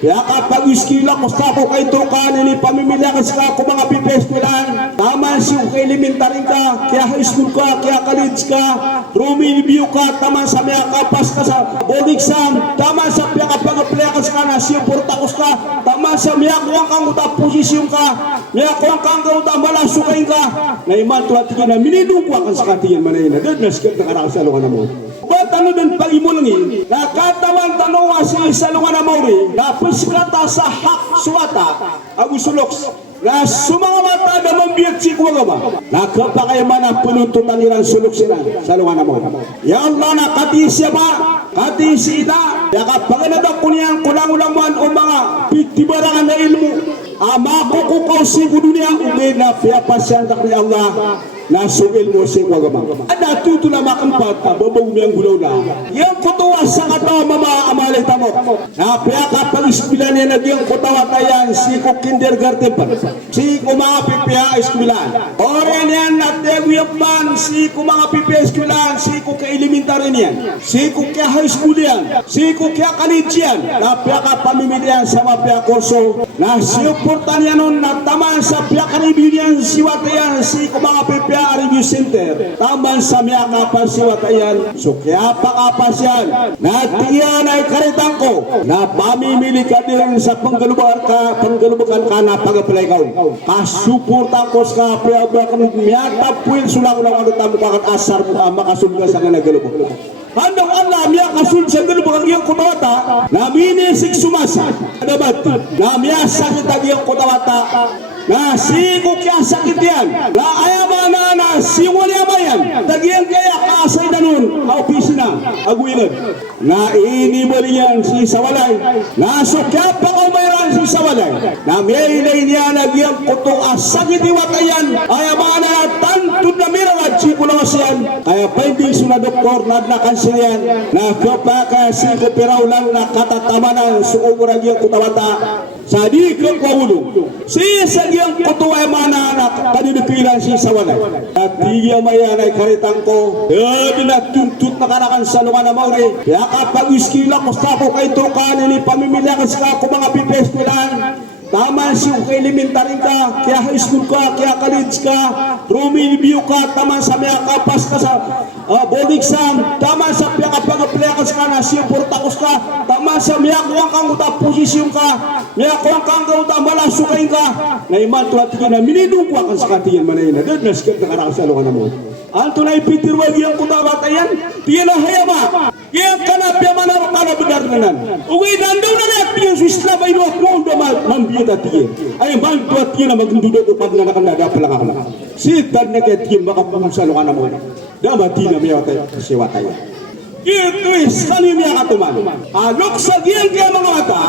Kaya kapag iskila ko sa ako kay Tukan, ini pamimiliakas ka ako mga pipestilan. Tama siya kay elementary ka, kaya high school ka, kaya college ka, rumilibyo ka, tama sa mga kapas ka sa board exam, tama sa mga kapag-apliakas ka na siya portakos ka, tama sa mga kuwang kang uta posisyon ka, mga kuwang kang uta malasukain ka, na iman tuwa tingin na minidungkwa ka sa katingin manayin na doon na sikap na karakasalukan na mo. Ba't ano din pag-imulangin? Nakatawan tanong si salungan na mo rin, na piskrata sa hak suwata, agusuloks, na sumangawata na mambiyat si kuwagama, na kapakayaman ang pinuntutan nilang sulok sila, salungan na mo. Ya Allah na katisya ba? Katisi ita, ya kapaganadak ko niyan kulang-ulangan o mga pitibarangan na ilmu, makukukaw si dunia, ugay na piyapasyan ni Allah, na sumil mo si kuwagama. Ada tuto na makampat, babong miyang gulaw na. Yang kutuwa sa katawa mamaamalay tamo. Na piyaka pag-ispilan niya nagyang kutawa tayan, si ko kindergarten pa. Si ko mga pipiya ispilan. Oren yan natego yung man, si ko mga pipiya ispilan, si ko ka elementary niyan. Si ko ka high school yan. Si ko ka college yan. Na piyaka pamimilian sa mga piyaka kurso. Na siuportan yan nun na taman sa piyaka review niyan, siwatayan, si ko mga pipiya review center. Taman sa mga kapasiwatayan. So kaya pakapasyan. Na tiyan ay karitang ko. Na pamimili ka din sa panggalubakan ka na pag-apply ka. Kasuportan ko sa piyablakan miyata puwin sulang-ulang ano tamo kakat asar mo makasulga sa nga naggalubak. Handang Allah miya kasul sa galubak ang iyang kutawata na minisig sumasa. Adabat na miya sakit ang iyang kutawata na sigo kya sakit yan na ayamana na siwali amayan tagyan kaya kasay na nun ang opisina aguilan na inibali yan si Sawalay na sukya pa kaumayran si Sawalay na miyay niya nagyang kutong asakit iwatayan ayamana na tantun na mirawad si Kulawas yan kaya pwedeng suna doktor na nakansilyan na kapaka si kupiraw lang na katatamanan suumurag yung kutawata sa di kagwawulong si sagyang kutuway mana anak kaninipilan si Sawalay at tiga mayanay karitang ko dinatuntut na kanakan sa lungan na mauri kaya kapag iskila ko sa ako kay Tukan ini pamimiliakas ka ako mga pipestilan tama siya kay elementary ka, kaya high school ka, kaya college ka, rumilibyo ka, tama sa mga kapas ka sa board exam, tama sa mga kapag-apliakas ka na siya portakos ka, tama sa mga kuwang kang uta posisyon ka, mga kuwang kang uta malasukain ka, na iman tuwa tingin na minidungkwa ka sa katingin manayin na doon na sikap na karakasalukan na mo. Anto na ipitirwag yung kutabatayan, tiyan na hayama, yang kanapya manaro kana benar nanan. Uwi dandaw na nak yung Islam ay doon mo do mambiyata tiyan. Ay man tuwa tiyan na magundudo ko pag nanakanda pala ka. Sitan na kay tiyan baka pamsalukan na mo. Damati na miya tayo siwatayan. Ito kami miya katuman. Alok sa giyang kaya mga mata.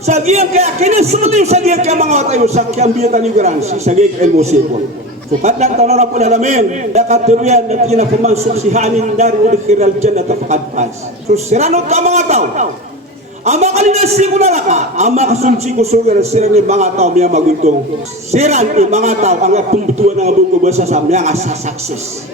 Sa giyang kaya kinasutin sa giyang kaya mga mata yung sakyang biyata ni Garansi sa giyang elmosipon. Sukat lang tanong na po namin, nakaturian na tinapamansok si Hanin dari ulikhiral dyan na tapakadpas. So siranot ka mga tao, ang makalinasi ko na naka, ang makasunsi ko sugar, siran ni mga tao, miya maguntong. Siran ni mga tao, ang pumbutuan ng abong kubasa sa miya kasasaksis.